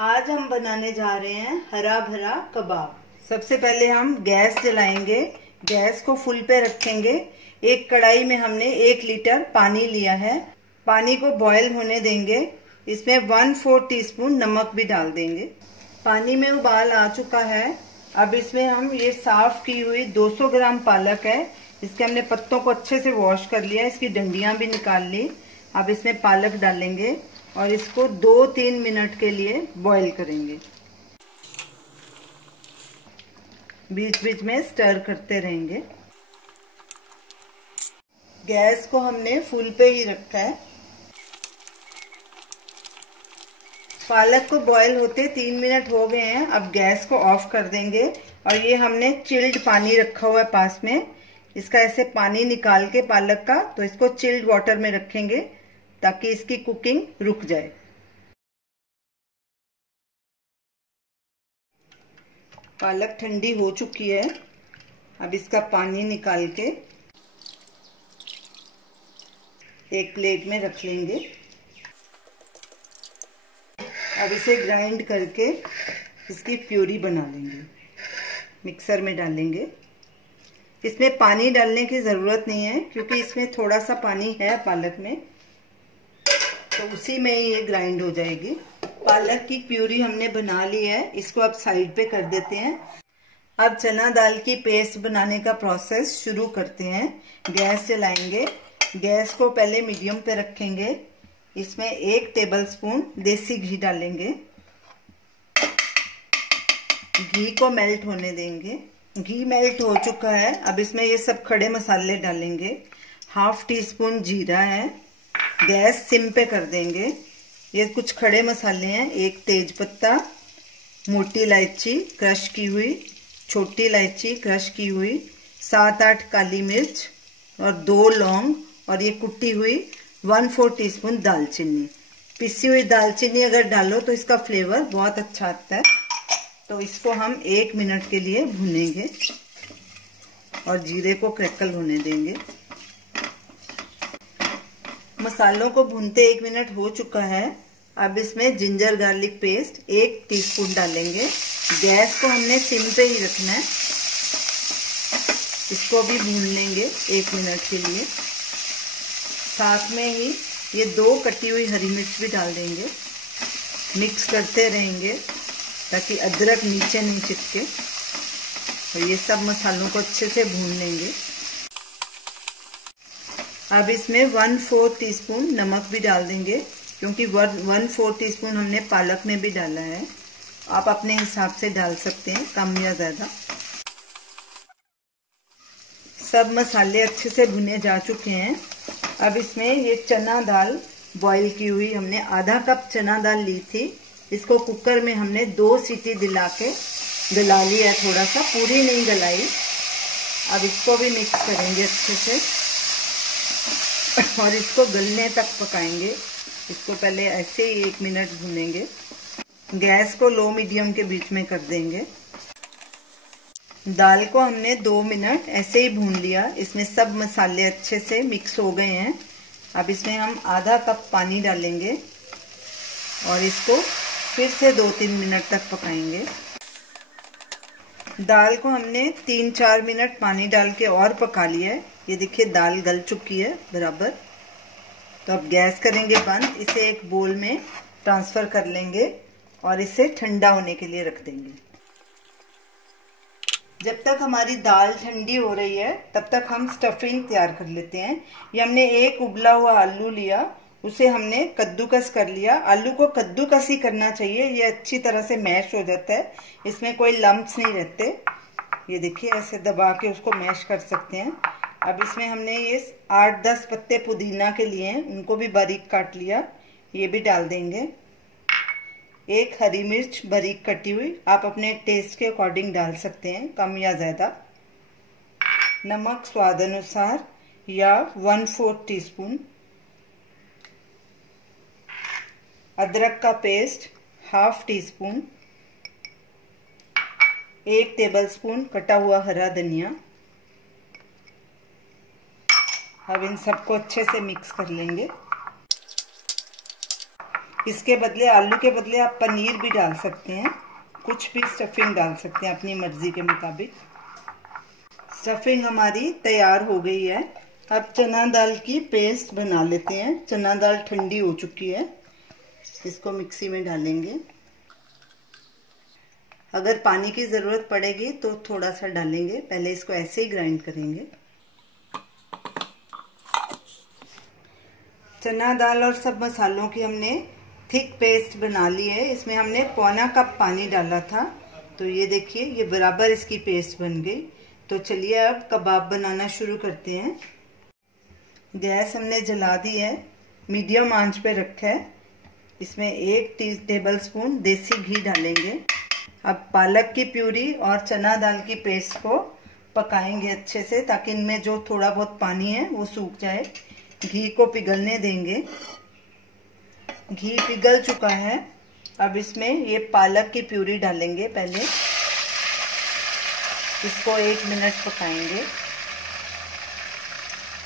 आज हम बनाने जा रहे हैं हरा भरा कबाब। सबसे पहले हम गैस जलाएंगे, गैस को फुल पे रखेंगे। एक कढ़ाई में हमने 1 लीटर पानी लिया है। पानी को बॉयल होने देंगे। इसमें 1/4 टीस्पून नमक भी डाल देंगे। पानी में उबाल आ चुका है। अब इसमें हम ये साफ की हुई 200 ग्राम पालक है। इसके हमने पत्तों को अच्छे से वॉश कर लिया, इसकी डंडियां भी निकाल ली। अब इसमें पालक डालेंगे और इसको 2-3 मिनट के लिए बॉईल करेंगे। बीच बीच में स्टर करते रहेंगे। गैस को हमने फुल पे ही रखा है। पालक को बॉईल होते 3 मिनट हो गए हैं। अब गैस को ऑफ कर देंगे और ये हमने चिल्ड पानी रखा हुआ है पास में। इसका ऐसे पानी निकाल के पालक का, तो इसको चिल्ड वाटर में रखेंगे ताकि इसकी कुकिंग रुक जाए। पालक ठंडी हो चुकी है। अब इसका पानी निकाल के एक प्लेट में रख लेंगे। अब इसे ग्राइंड करके इसकी प्यूरी बना लेंगे। मिक्सर में डालेंगे। इसमें पानी डालने की ज़रूरत नहीं है क्योंकि इसमें थोड़ा सा पानी है पालक में, तो उसी में ही ये ग्राइंड हो जाएगी। पालक की प्यूरी हमने बना ली है। इसको अब साइड पे कर देते हैं। अब चना दाल की पेस्ट बनाने का प्रोसेस शुरू करते हैं। गैस जलाएंगे। गैस को पहले मीडियम पे रखेंगे। इसमें 1 टेबलस्पून देसी घी डालेंगे। घी को मेल्ट होने देंगे। घी मेल्ट हो चुका है। अब इसमें ये सब खड़े मसाले डालेंगे। 1/2 टीस्पून जीरा है। गैस सिम पे कर देंगे। ये कुछ खड़े मसाले हैं। 1 तेज पत्ता, मोटी इलायची क्रश की हुई, छोटी इलायची क्रश की हुई, 7-8 काली मिर्च और 2 लौंग, और ये कुटी हुई 1/4 टीस्पून दालचीनी। पिसी हुई दालचीनी अगर डालो तो इसका फ्लेवर बहुत अच्छा आता है। तो इसको हम 1 मिनट के लिए भूनेंगे और जीरे को क्रैकल होने देंगे। मसालों को भूनते 1 मिनट हो चुका है। अब इसमें जिंजर गार्लिक पेस्ट 1 टीस्पून डालेंगे। गैस को हमने सिम पे ही रखना है। इसको भी भून लेंगे 1 मिनट के लिए। साथ में ही ये 2 कटी हुई हरी मिर्च भी डाल देंगे। मिक्स करते रहेंगे ताकि अदरक नीचे नहीं चिपके। और ये सब मसालों को अच्छे से भून लेंगे। अब इसमें 1/4 टीस्पून नमक भी डाल देंगे क्योंकि 1/4 टीस्पून हमने पालक में भी डाला है। आप अपने हिसाब से डाल सकते हैं, कम या ज़्यादा। सब मसाले अच्छे से भुने जा चुके हैं। अब इसमें ये चना दाल बॉईल की हुई, हमने आधा कप चना दाल ली थी। इसको कुकर में हमने 2 सीटी दिला के गला लिया, थोड़ा सा, पूरी नहीं गलाई। अब इसको भी मिक्स करेंगे अच्छे से और इसको गलने तक पकाएंगे। इसको पहले ऐसे ही 1 मिनट भूनेंगे। गैस को लो मीडियम के बीच में कर देंगे। दाल को हमने 2 मिनट ऐसे ही भून लिया। इसमें सब मसाले अच्छे से मिक्स हो गए हैं। अब इसमें हम आधा कप पानी डालेंगे और इसको फिर से 2-3 मिनट तक पकाएंगे। दाल को हमने 3-4 मिनट पानी डाल के और पका लिया है। ये देखिए दाल गल चुकी है बराबर। तो अब गैस करेंगे बंद। इसे एक बोल में ट्रांसफर कर लेंगे और इसे ठंडा होने के लिए रख देंगे। जब तक हमारी दाल ठंडी हो रही है तब तक हम स्टफिंग तैयार कर लेते हैं। ये हमने 1 उबला हुआ आलू लिया, उसे हमने कद्दूकस कर लिया। आलू को कद्दूकस ही करना चाहिए, ये अच्छी तरह से मैश हो जाता है। इसमें कोई लम्प्स नहीं रहते। ये देखिए ऐसे दबा के उसको मैश कर सकते हैं। अब इसमें हमने ये 8-10 पत्ते पुदीना के लिए हैं, उनको भी बारीक काट लिया, ये भी डाल देंगे। 1 हरी मिर्च बारीक कटी हुई, आप अपने टेस्ट के अकॉर्डिंग डाल सकते हैं, कम या ज़्यादा। नमक स्वाद अनुसार या 1/4 टीस्पून। अदरक का पेस्ट 1/2 टीस्पून। 1 टेबलस्पून कटा हुआ हरा धनिया। अब इन सबको अच्छे से मिक्स कर लेंगे। इसके बदले, आलू के बदले आप पनीर भी डाल सकते हैं, कुछ भी स्टफिंग डाल सकते हैं अपनी मर्जी के मुताबिक। स्टफिंग हमारी तैयार हो गई है। अब चना दाल की पेस्ट बना लेते हैं। चना दाल ठंडी हो चुकी है, इसको मिक्सी में डालेंगे। अगर पानी की ज़रूरत पड़ेगी तो थोड़ा सा डालेंगे, पहले इसको ऐसे ही ग्राइंड करेंगे। चना दाल और सब मसालों की हमने थिक पेस्ट बना ली है। इसमें हमने पौना कप पानी डाला था, तो ये देखिए ये बराबर इसकी पेस्ट बन गई। तो चलिए अब कबाब बनाना शुरू करते हैं। गैस हमने जला दी है, मीडियम आंच पे रखा है। इसमें 1 टेबल स्पून देसी घी डालेंगे। अब पालक की प्यूरी और चना दाल की पेस्ट को पकाएंगे अच्छे से, ताकि इनमें जो थोड़ा बहुत पानी है वो सूख जाए। घी को पिघलने देंगे। घी पिघल चुका है। अब इसमें ये पालक की प्यूरी डालेंगे। पहले इसको 1 मिनट पकाएंगे।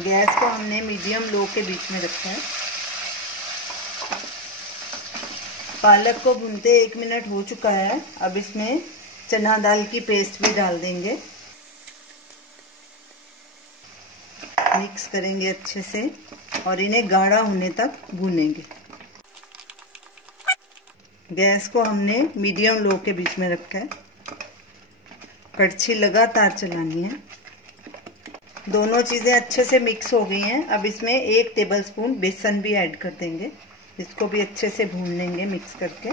गैस को हमने मीडियम लो के बीच में रखा है। पालक को भूनते 1 मिनट हो चुका है। अब इसमें चना दाल की पेस्ट भी डाल देंगे। मिक्स करेंगे अच्छे से और इन्हें गाढ़ा होने तक भूनेंगे। गैस को हमने मीडियम लो के बीच में रखा है। कड़छी लगातार चलानी है। दोनों चीज़ें अच्छे से मिक्स हो गई हैं। अब इसमें 1 टेबलस्पून बेसन भी ऐड कर देंगे। इसको भी अच्छे से भून लेंगे मिक्स करके।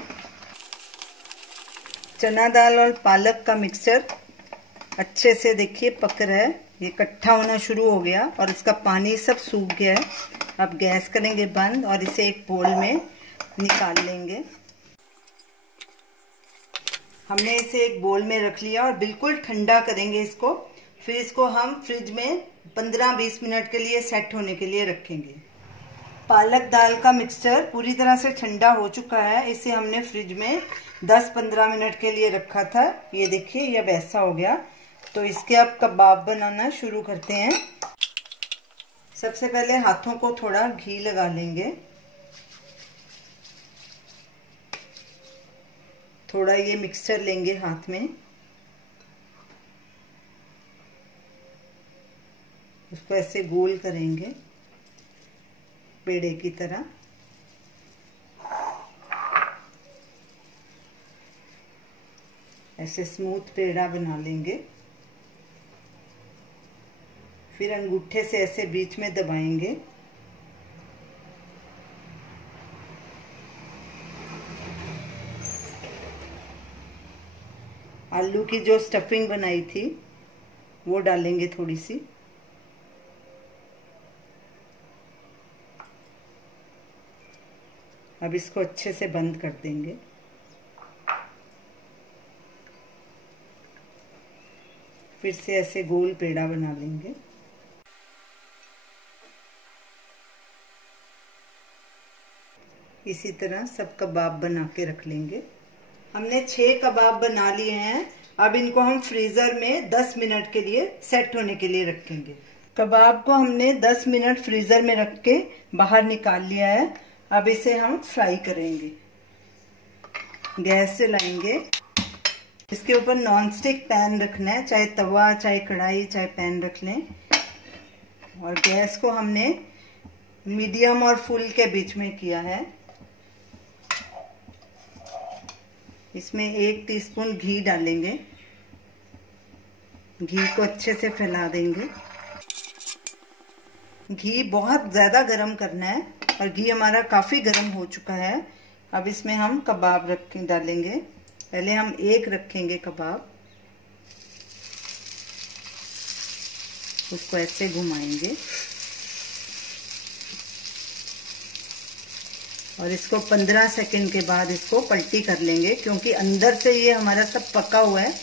चना दाल और पालक का मिक्सचर अच्छे से देखिए पक रहा है, ये इकट्ठा होना शुरू हो गया और इसका पानी सब सूख गया है। अब गैस करेंगे बंद और इसे एक बोल में निकाल लेंगे। हमने इसे एक बोल में रख लिया और बिल्कुल ठंडा करेंगे इसको। फिर इसको हम फ्रिज में 15-20 मिनट के लिए सेट होने के लिए रखेंगे। पालक दाल का मिक्सचर पूरी तरह से ठंडा हो चुका है। इसे हमने फ्रिज में 10-15 मिनट के लिए रखा था। ये देखिए ये अब ऐसा हो गया। तो इसके अब कबाब बनाना शुरू करते हैं। सबसे पहले हाथों को थोड़ा घी लगा लेंगे। थोड़ा ये मिक्सचर लेंगे हाथ में, उसको ऐसे गोल करेंगे पेड़े की तरह। ऐसे स्मूथ पेड़ा बना लेंगे। फिर अंगूठे से ऐसे बीच में दबाएंगे। आलू की जो स्टफिंग बनाई थी वो डालेंगे थोड़ी सी। अब इसको अच्छे से बंद कर देंगे। फिर से ऐसे गोल पेड़ा बना लेंगे। इसी तरह सब कबाब बना के रख लेंगे। हमने 6 कबाब बना लिए हैं। अब इनको हम फ्रीजर में 10 मिनट के लिए सेट होने के लिए रखेंगे। कबाब को हमने 10 मिनट फ्रीजर में रख के बाहर निकाल लिया है। अब इसे हम फ्राई करेंगे। गैस जलाएंगे। इसके ऊपर नॉनस्टिक पैन रखना है, चाहे तवा, चाहे कढ़ाई, चाहे पैन रख लें। और गैस को हमने मीडियम और फुल के बीच में किया है। इसमें 1 टीस्पून घी डालेंगे। घी को अच्छे से फैला देंगे। घी बहुत ज़्यादा गरम करना है और घी हमारा काफ़ी गरम हो चुका है। अब इसमें हम कबाब डालेंगे। पहले हम 1 रखेंगे कबाब, उसको ऐसे घुमाएंगे और इसको 15 सेकंड के बाद इसको पलटी कर लेंगे, क्योंकि अंदर से ये हमारा सब पका हुआ है,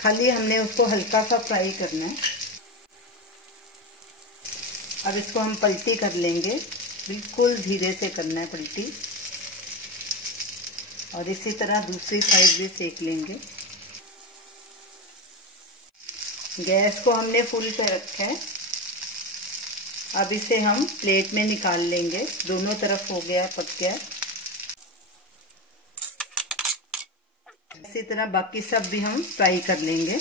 खाली हमने उसको हल्का सा फ्राई करना है। अब इसको हम पलटी कर लेंगे। बिल्कुल धीरे से करना है पलटी, और इसी तरह दूसरी साइड भी सेक लेंगे। गैस को हमने फुल पे रखा है। अब इसे हम प्लेट में निकाल लेंगे। दोनों तरफ हो गया, पक गया। इसी तरह बाकी सब भी हम फ्राई कर लेंगे।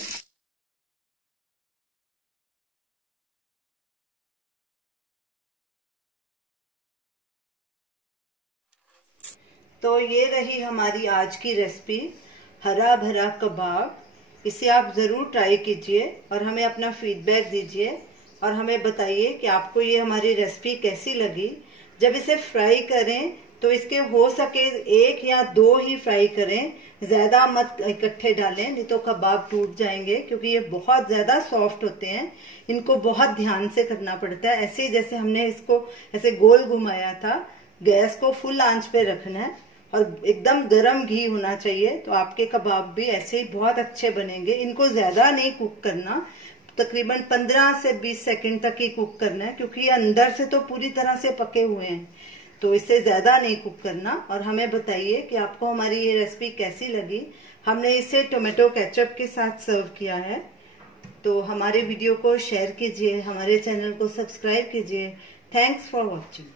तो ये रही हमारी आज की रेसिपी, हरा भरा कबाब। इसे आप ज़रूर ट्राई कीजिए और हमें अपना फीडबैक दीजिए और हमें बताइए कि आपको ये हमारी रेसिपी कैसी लगी। जब इसे फ्राई करें तो इसके हो सके 1 या 2 ही फ्राई करें, ज़्यादा मत इकट्ठे डालें, नहीं तो कबाब टूट जाएंगे, क्योंकि ये बहुत ज़्यादा सॉफ्ट होते हैं। इनको बहुत ध्यान से करना पड़ता है। ऐसे जैसे हमने इसको ऐसे गोल घुमाया था, गैस को फुल आंच पे रखना है और एकदम गरम घी होना चाहिए, तो आपके कबाब भी ऐसे ही बहुत अच्छे बनेंगे। इनको ज्यादा नहीं कुक करना, तकरीबन 15 से 20 सेकंड तक ही कुक करना है, क्योंकि ये अंदर से तो पूरी तरह से पके हुए हैं, तो इससे ज्यादा नहीं कुक करना। और हमें बताइए कि आपको हमारी ये रेसिपी कैसी लगी। हमने इसे टोमेटो केचप के साथ सर्व किया है। तो हमारे वीडियो को शेयर कीजिए, हमारे चैनल को सब्सक्राइब कीजिए। Thanks for watching.